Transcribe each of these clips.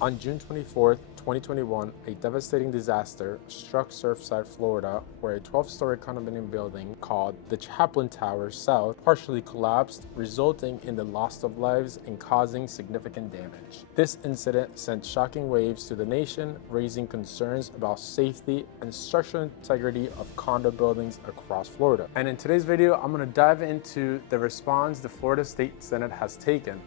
On June 24, 2021, a devastating disaster struck Surfside, Florida, where a 12-story condominium building called the Champlain Towers South partially collapsed, resulting in the loss of lives and causing significant damage. This incident sent shocking waves to the nation, raising concerns about safety and structural integrity of condo buildings across Florida. And in today's video, I'm going to dive into the response the Florida State Senate has taken.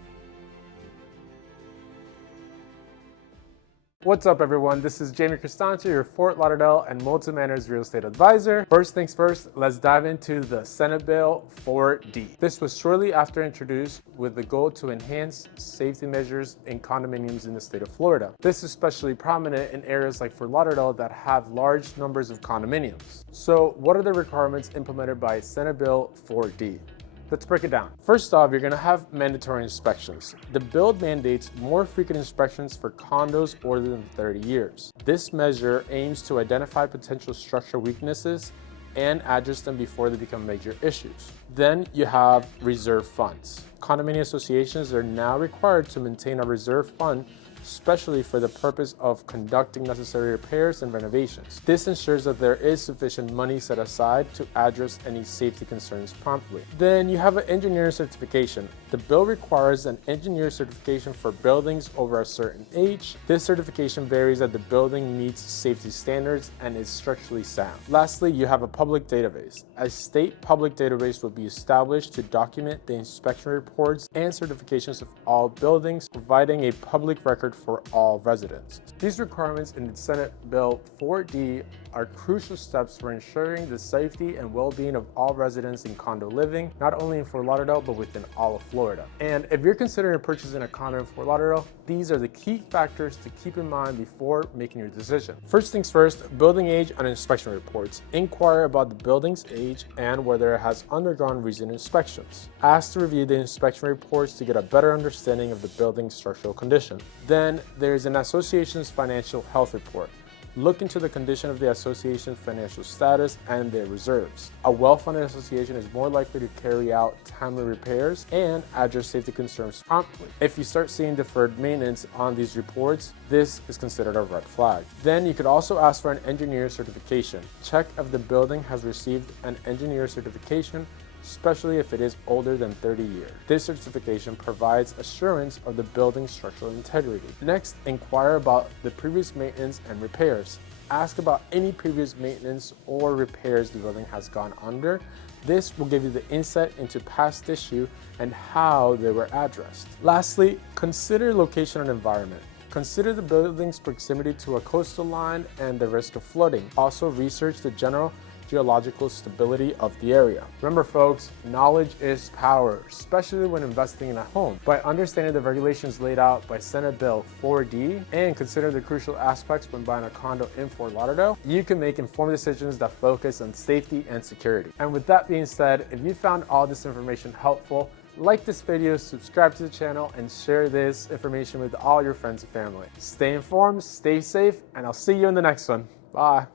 What's up, everyone? This is Jaime Cristancho, your Fort Lauderdale and Manors real estate advisor. First things first, let's dive into the Senate Bill 4D. This was shortly after introduced with the goal to enhance safety measures in condominiums in the state of Florida. This is especially prominent in areas like Fort Lauderdale that have large numbers of condominiums. So what are the requirements implemented by Senate Bill 4D? Let's break it down. First off, you're going to have mandatory inspections. The bill mandates more frequent inspections for condos older than 30 years. This measure aims to identify potential structural weaknesses and address them before they become major issues. Then you have reserve funds. Condominium associations are now required to maintain a reserve fund, especially for the purpose of conducting necessary repairs and renovations. This ensures that there is sufficient money set aside to address any safety concerns promptly. Then you have an engineering certification. The bill requires an engineer certification for buildings over a certain age. This certification varies that the building meets safety standards and is structurally sound. Lastly, you have a public database. A state public database will be established to document the inspection reports and certifications of all buildings, providing a public record for all residents. These requirements in the Senate Bill 4D are crucial steps for ensuring the safety and well-being of all residents in condo living, not only in Fort Lauderdale, but within all of Florida. And if you're considering purchasing a condo in Fort Lauderdale, these are the key factors to keep in mind before making your decision. First things first, building age and inspection reports. Inquire about the building's age and whether it has undergone recent inspections. Ask to review the inspection reports to get a better understanding of the building's structural condition. Then there is an association's financial health report. Look into the condition of the association's financial status and their reserves. A well-funded association is more likely to carry out timely repairs and address safety concerns promptly. If you start seeing deferred maintenance on these reports, this is considered a red flag. Then you could also ask for an engineer certification. Check if the building has received an engineer certification, especially if it is older than 30 years. This certification provides assurance of the building's structural integrity. Next, inquire about the previous maintenance and repairs. Ask about any previous maintenance or repairs the building has gone under. This will give you the insight into past issue and how they were addressed. Lastly, consider location and environment. Consider the building's proximity to a coastal line and the risk of flooding. Also research the general geological stability of the area. Remember folks, knowledge is power, especially when investing in a home. By understanding the regulations laid out by Senate Bill 4D and consider the crucial aspects when buying a condo in Fort Lauderdale, you can make informed decisions that focus on safety and security. And with that being said, if you found all this information helpful, like this video, subscribe to the channel, and share this information with all your friends and family. Stay informed, stay safe, and I'll see you in the next one. Bye.